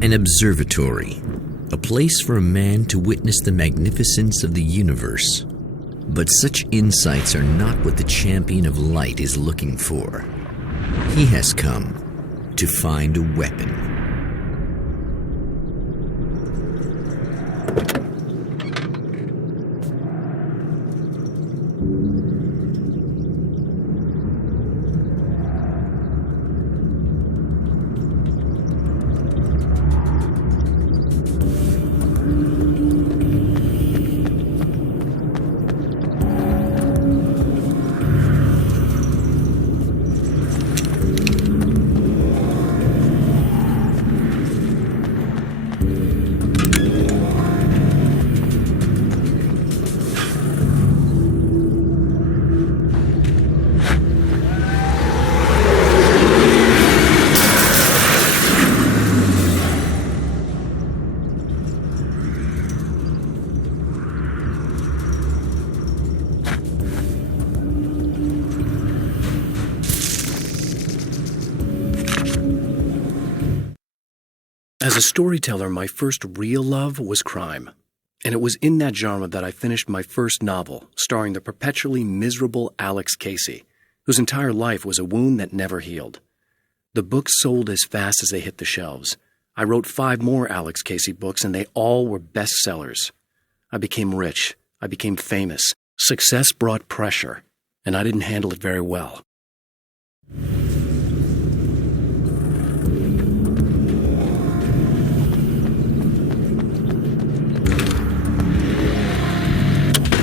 An observatory, a place for a man to witness the magnificence of the universe. But such insights are not what the champion of light is looking for. He has come to find a weapon. As a storyteller, my first real love was crime. And it was in that genre that I finished my first novel, starring the perpetually miserable Alex Casey, whose entire life was a wound that never healed. The books sold as fast as they hit the shelves. I wrote 5 more Alex Casey books, and they all were bestsellers. I became rich. I became famous. Success brought pressure, and I didn't handle it very well.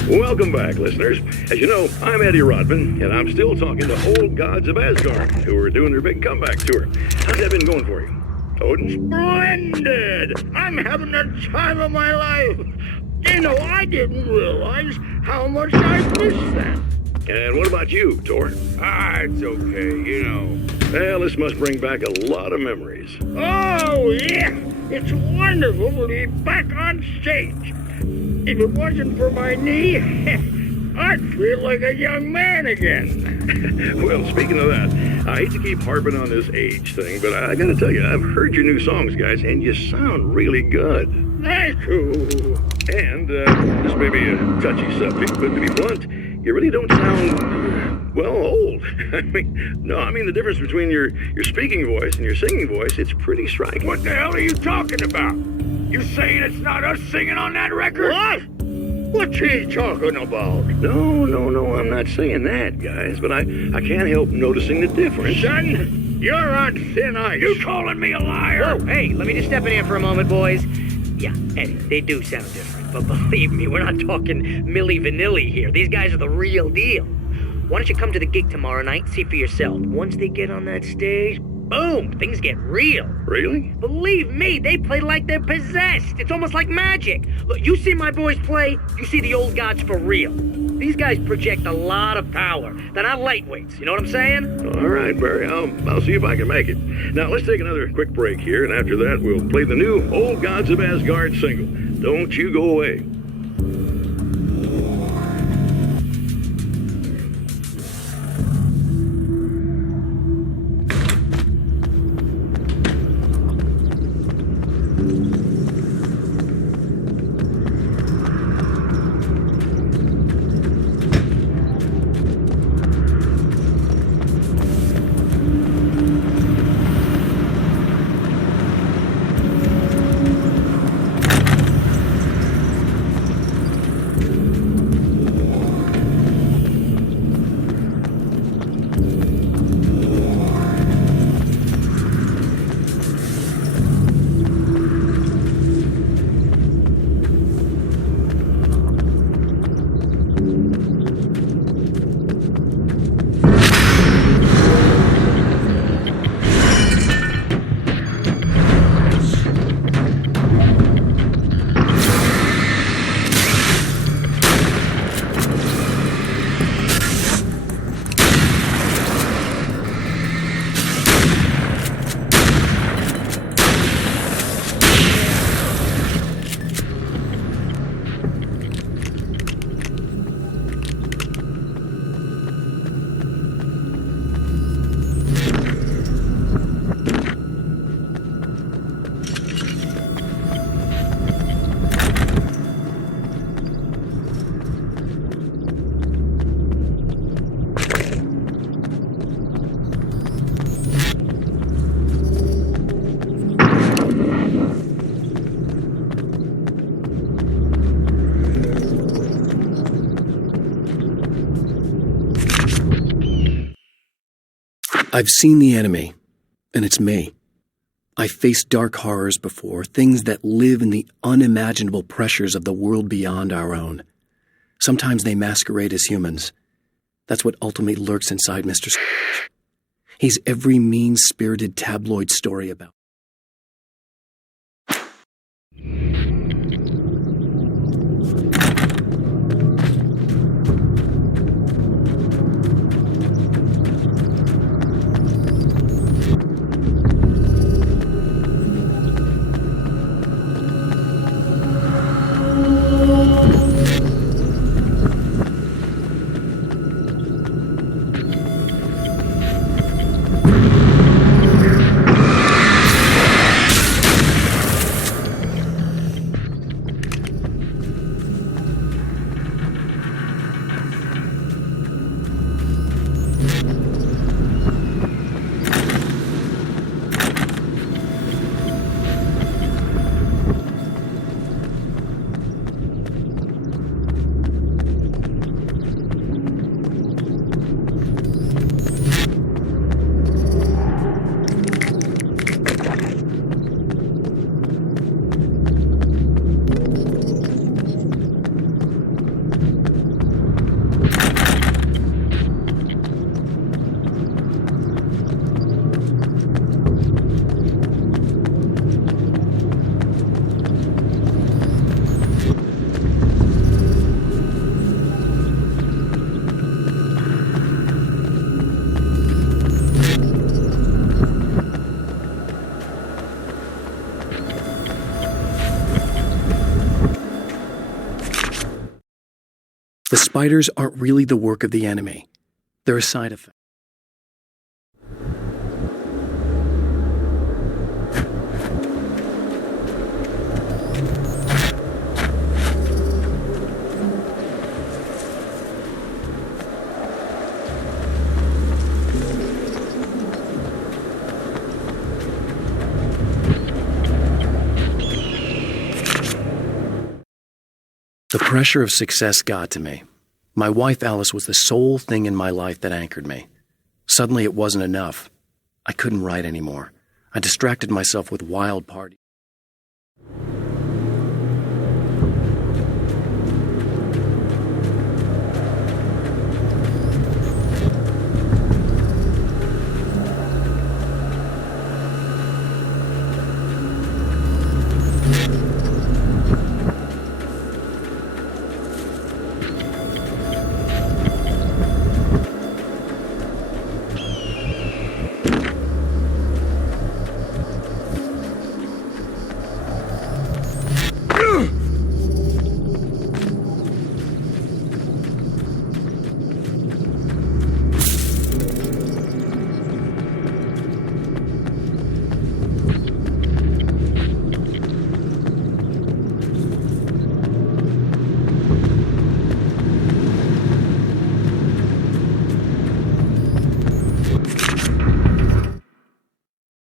Welcome back, listeners. As you know, I'm Eddie Rodman, and I'm still talking to old gods of Asgard, who are doing their big comeback tour. How's that been going for you? Odin? Splendid! I'm having the time of my life. You know, I didn't realize how much I missed that. And what about you, Tor? It's okay, you know. Well, this must bring back a lot of memories. Oh, yeah! It's wonderful to be back on stage. If it wasn't for my knee, I'd feel like a young man again. Well, speaking of that, I hate to keep harping on this age thing, but I gotta tell you, I've heard your new songs, guys, and you sound really good. Thank you. And this may be a touchy subject, but to be blunt, you really don't sound, well, old. I mean the difference between your speaking voice and your singing voice, it's pretty striking. What the hell are you talking about? You saying it's not us singing on that record? What? What's he talking about? No, I'm not saying that, guys, but I can't help noticing the difference. Son, you're on thin ice. You calling me a liar? Whoa, hey, let me just step in here for a moment, boys. Yeah, Eddie, they do sound different, but believe me, we're not talking Milli Vanilli here. These guys are the real deal. Why don't you come to the gig tomorrow night and see for yourself? Once they get on that stage, boom, things get real. Really? Believe me, they play like they're possessed. It's almost like magic. Look, you see my boys play, you see the old gods for real. These guys project a lot of power. They're not lightweights, you know what I'm saying? All right, Barry, I'll see if I can make it. Now, let's take another quick break here, and after that, we'll play the new Old Gods of Asgard single. Don't you go away. I've seen the enemy, and it's me. I've faced dark horrors before, things that live in the unimaginable pressures of the world beyond our own. Sometimes they masquerade as humans. That's what ultimately lurks inside Mr. Strange. He's every mean-spirited tabloid story about. The spiders aren't really the work of the enemy. They're a side effect. The pressure of success got to me. My wife Alice was the sole thing in my life that anchored me. Suddenly it wasn't enough. I couldn't write anymore. I distracted myself with wild parties.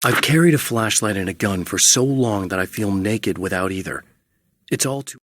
I've carried a flashlight and a gun for so long that I feel naked without either. It's all too...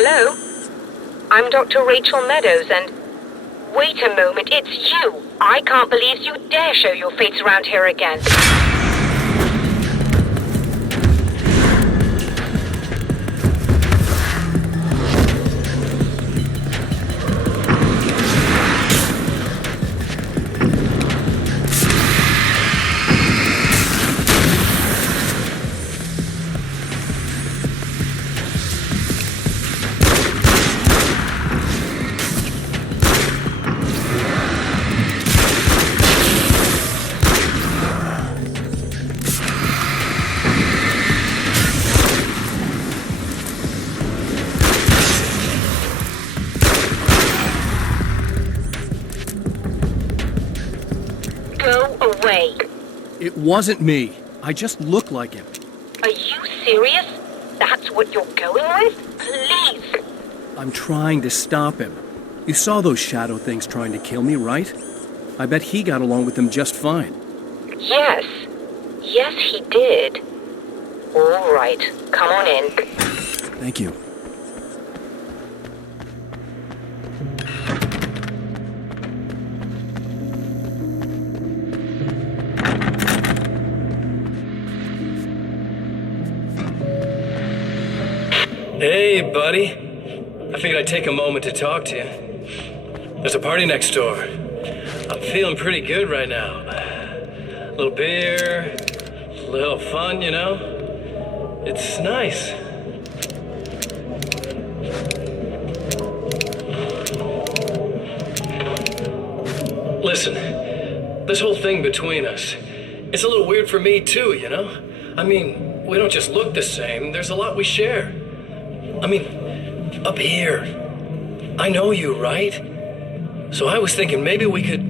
Hello? I'm Dr. Rachel Meadows, and... Wait a moment, it's you! I can't believe you dare show your face around here again. It wasn't me. I just look like him. Are you serious? That's what you're going with? Please! I'm trying to stop him. You saw those shadow things trying to kill me, right? I bet he got along with them just fine. Yes. Yes, he did. All right. Come on in. Thank you. Hey, buddy. I figured I'd take a moment to talk to you. There's a party next door. I'm feeling pretty good right now. A little beer, a little fun, you know? It's nice. Listen, this whole thing between us, it's a little weird for me too, you know? I mean, we don't just look the same, there's a lot we share. I mean, up here, I know you, right? So I was thinking maybe we could...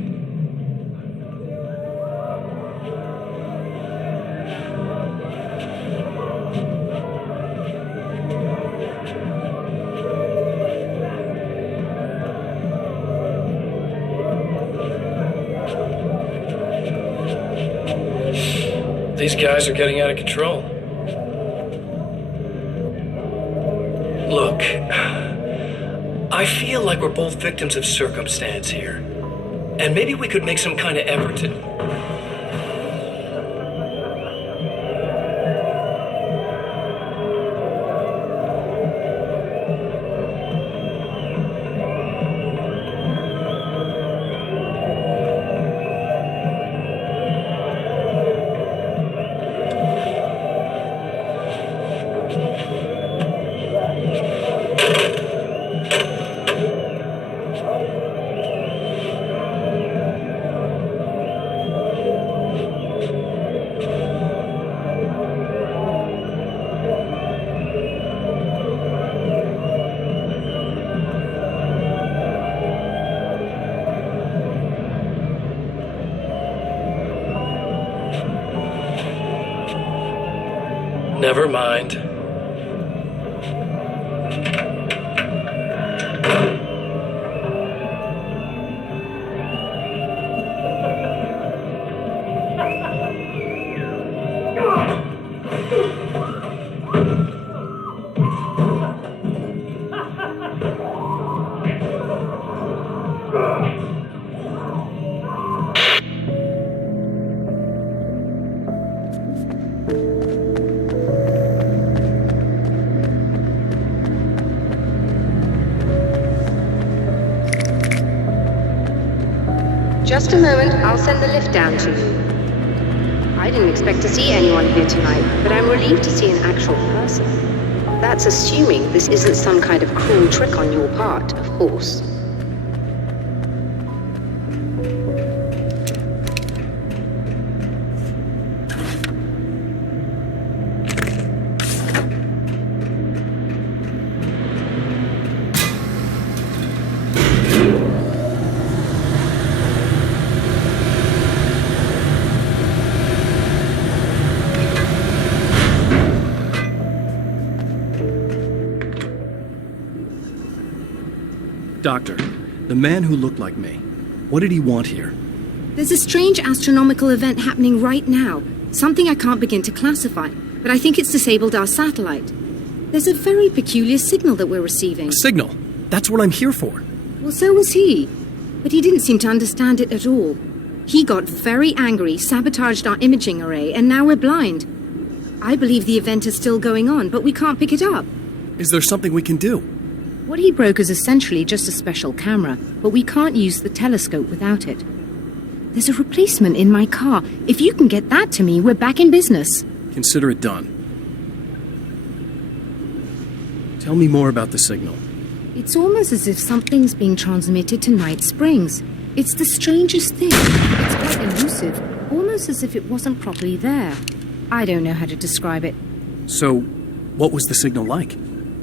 These guys are getting out of control. Look, I feel like we're both victims of circumstance here. And maybe we could make some kind of effort to... Never mind. Just a moment, I'll send the lift down to you. I didn't expect to see anyone here tonight, but I'm relieved to see an actual person. That's assuming this isn't some kind of cruel trick on your part, of course. Doctor, the man who looked like me, what did he want here? There's a strange astronomical event happening right now. Something I can't begin to classify, but I think it's disabled our satellite. There's a very peculiar signal that we're receiving. A signal? That's what I'm here for. Well, so was he. But he didn't seem to understand it at all. He got very angry, sabotaged our imaging array, and now we're blind. I believe the event is still going on, but we can't pick it up. Is there something we can do? What he broke is essentially just a special camera, but we can't use the telescope without it. There's a replacement in my car. If you can get that to me, we're back in business. Consider it done. Tell me more about the signal. It's almost as if something's being transmitted to Night Springs. It's the strangest thing. It's quite elusive, almost as if it wasn't properly there. I don't know how to describe it. So, what was the signal like?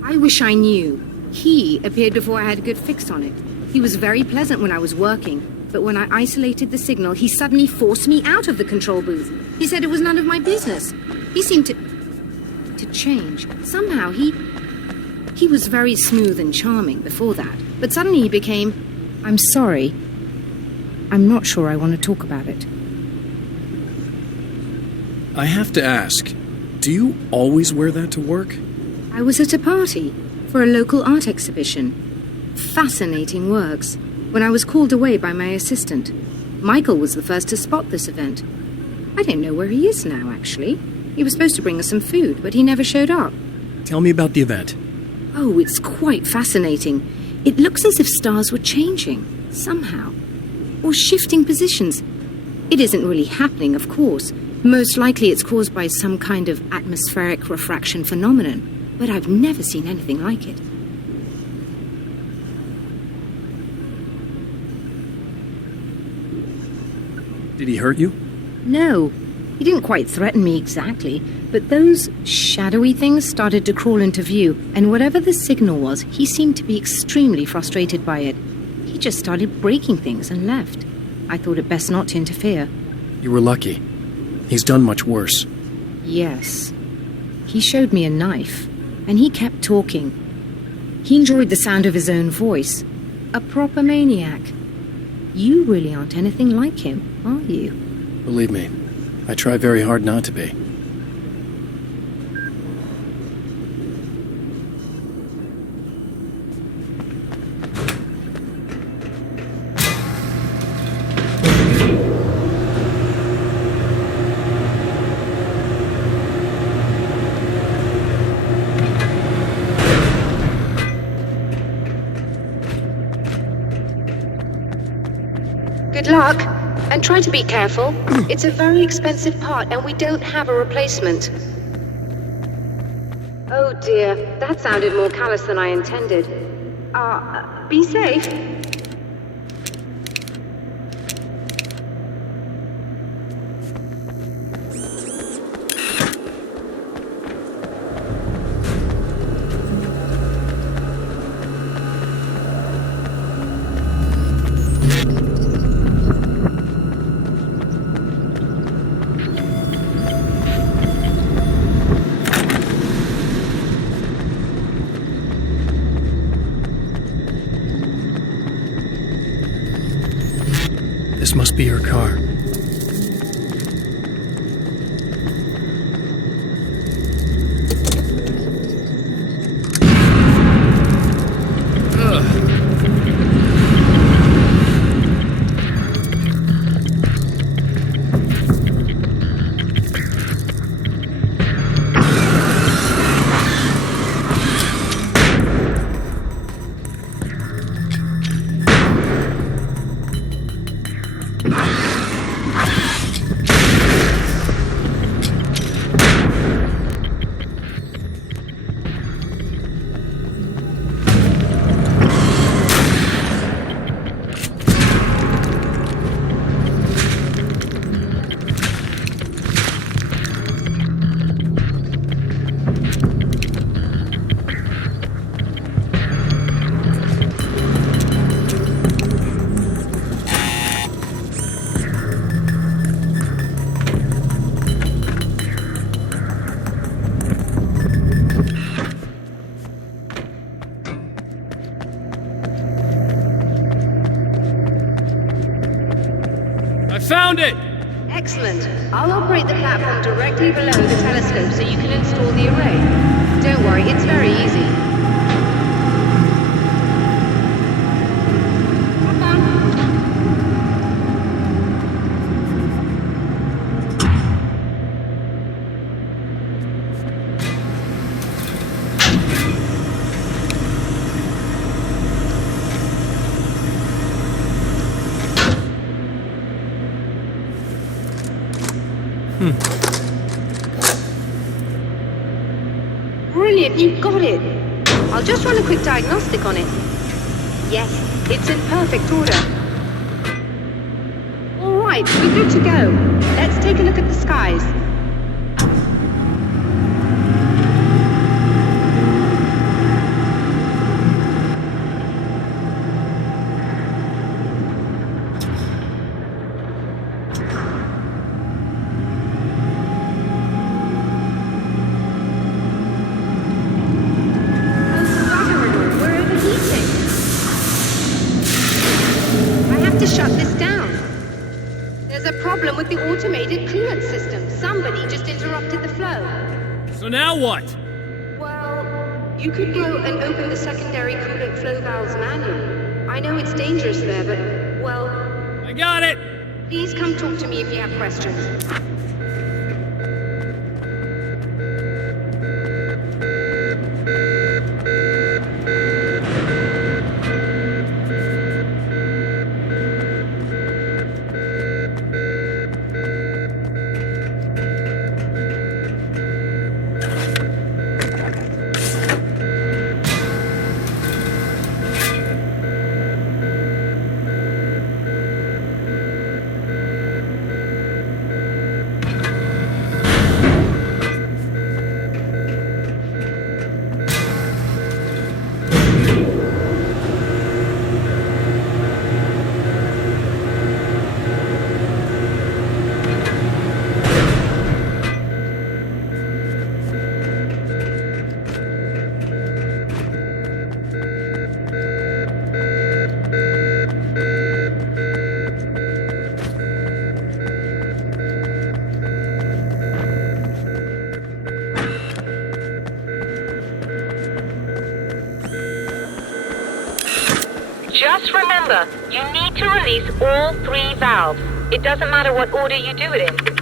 I wish I knew. He appeared before I had a good fix on it. He was very pleasant when I was working, but when I isolated the signal, he suddenly forced me out of the control booth. He said it was none of my business. He seemed to change. Somehow he was very smooth and charming before that, but suddenly he became... I'm sorry. I'm not sure I want to talk about it. I have to ask, do you always wear that to work? I was at a party for a local art exhibition. Fascinating works. When I was called away by my assistant, Michael was the first to spot this event. I don't know where he is now, actually. He was supposed to bring us some food, but he never showed up. Tell me about the event. Oh, it's quite fascinating. It looks as if stars were changing, somehow. Or shifting positions. It isn't really happening, of course. Most likely it's caused by some kind of atmospheric refraction phenomenon, but I've never seen anything like it. Did he hurt you? No, he didn't quite threaten me exactly, but those shadowy things started to crawl into view, and whatever the signal was, he seemed to be extremely frustrated by it. He just started breaking things and left. I thought it best not to interfere. You were lucky. He's done much worse. Yes. He showed me a knife, and he kept talking. He enjoyed the sound of his own voice. A proper maniac. You really aren't anything like him, are you? Believe me, I try very hard not to be. Good luck, and try to be careful. It's a very expensive part, and we don't have a replacement. Oh dear, that sounded more callous than I intended. Be safe. This must be her car. Found it! Excellent. I'll operate the platform directly below the telescope so you can install the array. don't worry, it's very easy. Hop on. Brilliant, you got it. I'll just run a quick diagnostic on it. Yes, it's in perfect order. All right, we're good to go. Let's take a look at the skies. With the automated coolant system. Somebody just interrupted the flow. So now what? Well, you could go and open the secondary coolant flow valves manually. I know it's dangerous there, but, well... I got it! Please come talk to me if you have questions. Just remember, you need to release all 3 valves. It doesn't matter what order you do it in.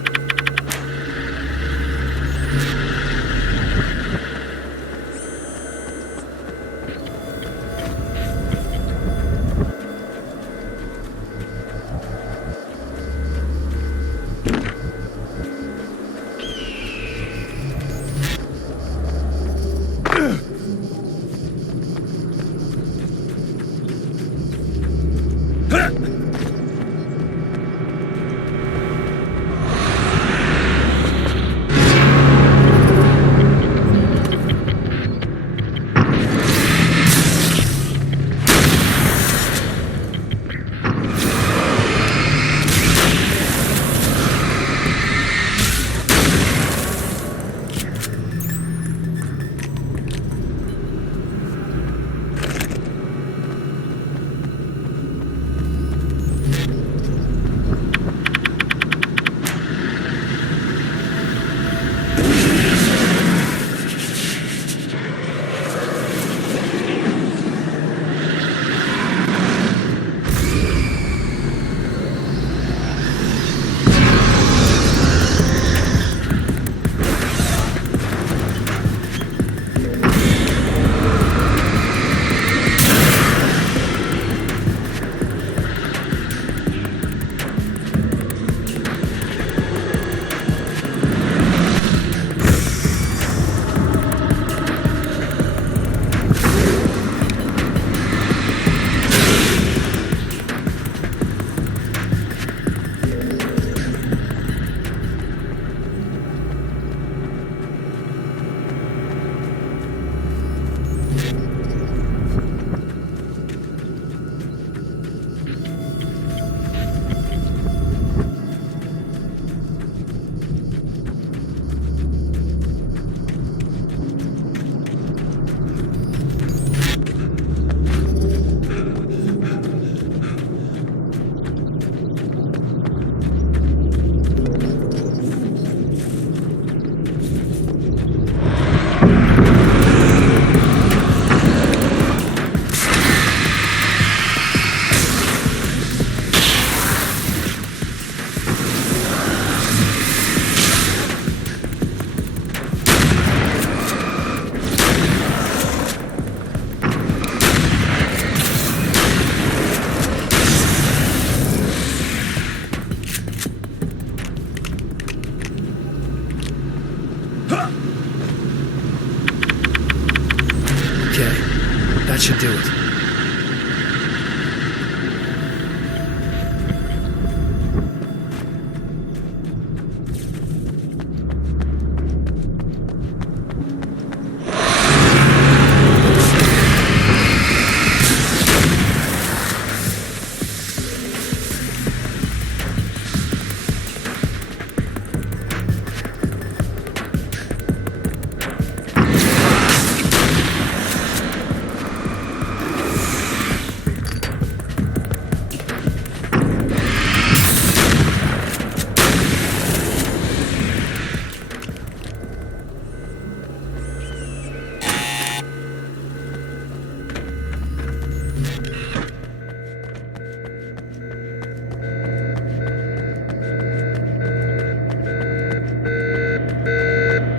should do it.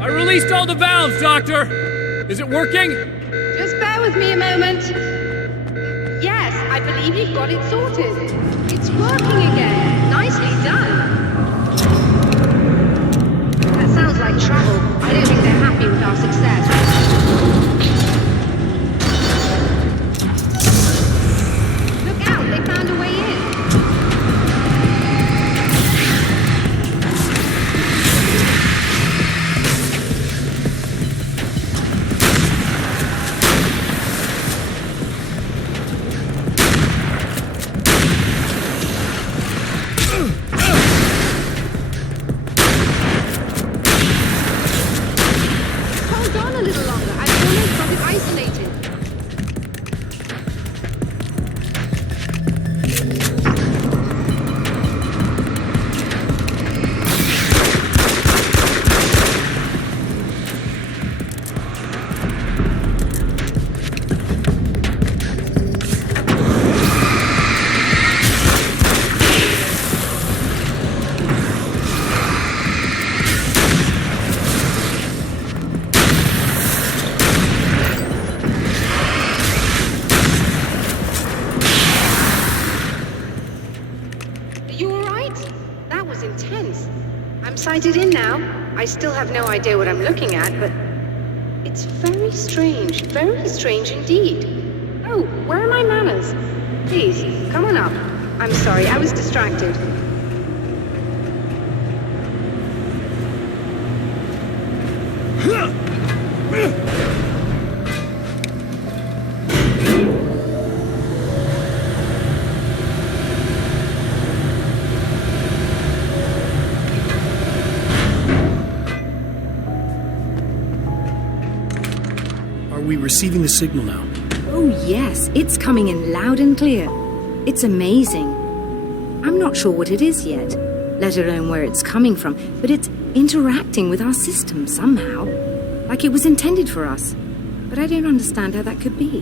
Released all the valves, Doctor! Is it working? Just bear with me a moment. Yes, I believe you've got it sorted. It's working again. Nicely done. That sounds like trouble. I don't think they're happy with our success. Look out, they found a way in. Sighted in now. I still have no idea what I'm looking at, but it's very strange indeed. Oh, where are my manners? Please, come on up. I'm sorry, I was distracted. Receiving the signal now. Oh yes, it's coming in loud and clear. It's amazing. I'm not sure what it is yet, let alone where it's coming from, but it's interacting with our system somehow, like it was intended for us. But I don't understand how that could be.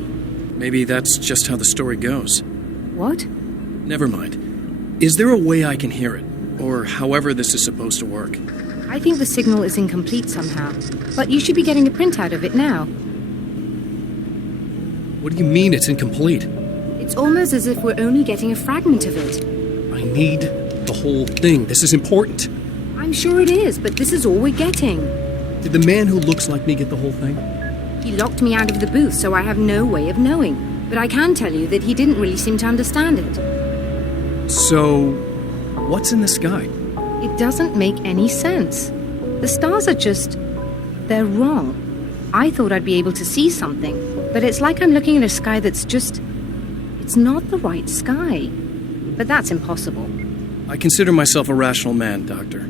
Maybe that's just how the story goes. What? Never mind. Is there a way I can hear it? Or however this is supposed to work? I think the signal is incomplete somehow, but you should be getting a printout of it now. What do you mean it's incomplete? It's almost as if we're only getting a fragment of it. I need the whole thing. This is important. I'm sure it is, but this is all we're getting. Did the man who looks like me get the whole thing? He locked me out of the booth, so I have no way of knowing. But I can tell you that he didn't really seem to understand it. So, what's in the sky? It doesn't make any sense. The stars are just... they're wrong. I thought I'd be able to see something, but it's like I'm looking at a sky that's just... it's not the right sky. But that's impossible. I consider myself a rational man, Doctor.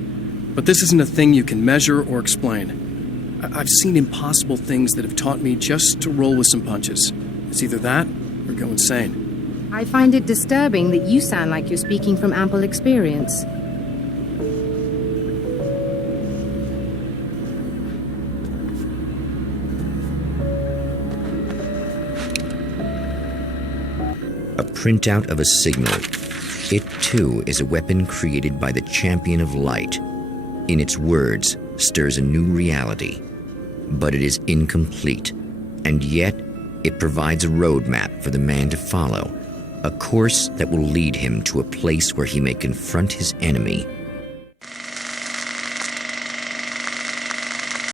But this isn't a thing you can measure or explain. I've seen impossible things that have taught me just to roll with some punches. It's either that or go insane. I find it disturbing that you sound like you're speaking from ample experience. A printout of a signal. It, too, is a weapon created by the champion of light. In its words, stirs a new reality. But it is incomplete, and yet it provides a roadmap for the man to follow, a course that will lead him to a place where he may confront his enemy